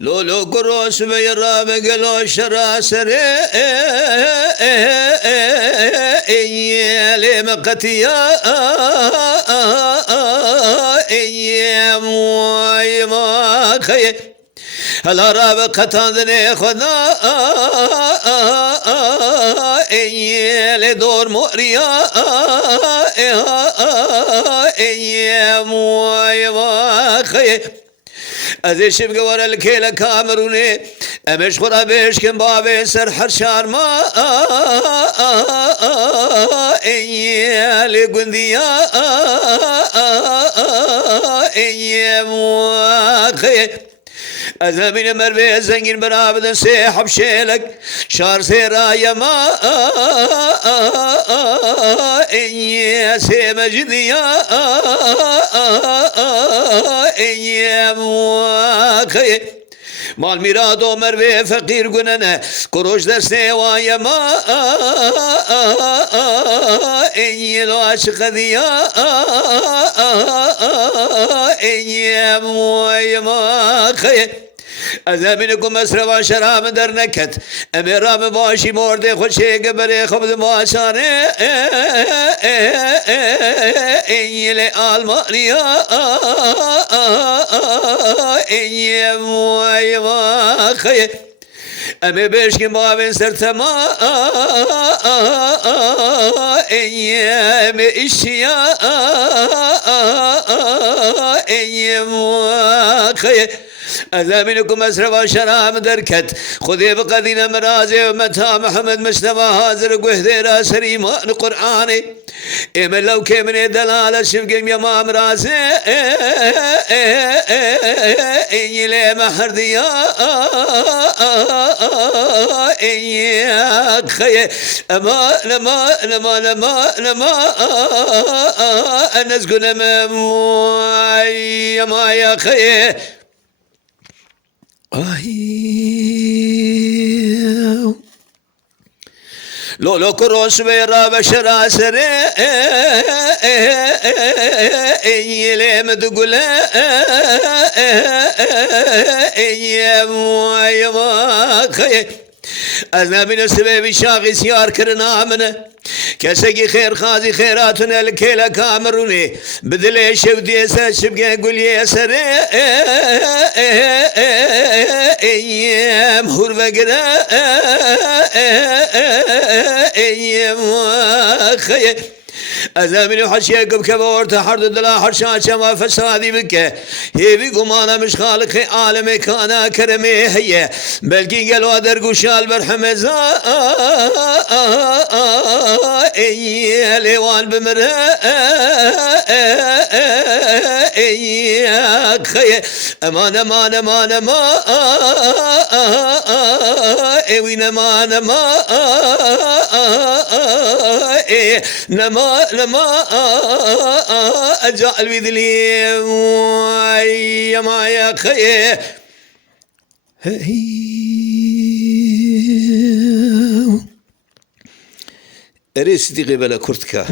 لولو قروس بيرا بقلو شراسري لما قتيا موي ما خي هلا راب قتاندني خدا لدور موريا موي ما خي ازش بقور الكيلة كامروني امش خورا بيش كم بابي سر حرشار ما ايالي قنديا ايامواخي أزمين مربي زنجين برابد سيحب شيلك شار سيرايا ما إيا سيمجديا إيا مواخي مال ميرادو مربي فقير قننا كروش دستي وايا ما إيا العاشق ذيا إيا مويا مواخي أزمنكم أسرع شراب در نكت أميرام باشي مورد خوشي قبري خبز ماشاني إيلي آلمانيا إيلي موي ماخي أمي بيشكي بابين سرتما أمي إشيا أمي ماخي أزامنكم أسرف شراب دركت خذي بقدين مرازي ومتى محمد مصطفى هازر قهديرا سريمان قرآني إما لو كمن دلالة شفقم يما مرازي إني لي محرديا إني خي أما لما أنس قلم ما يا خي لولو كروس بيرا بشرا سري إيلي مدقل إيا موي ما خي أزنا من السبب شاغي سيار كرنا منه كسقي خير خازي خيراتنا الكيلة كامروني بدلي شودي سبقي قول يا سري ايام هور بقرا ايام خي أزامني حشيك بكبور تحرد دلا حرشان شما فسادي بك هي بقمانا مش خالق عالمي كانا كرمي هي بلقي قلوا درقوشال برحمزا اي ليوان بمرا اي خي امان امان امان امان وين امان امان لما أجعل بذلي يا ما يا خي ريستي قبل كرتكا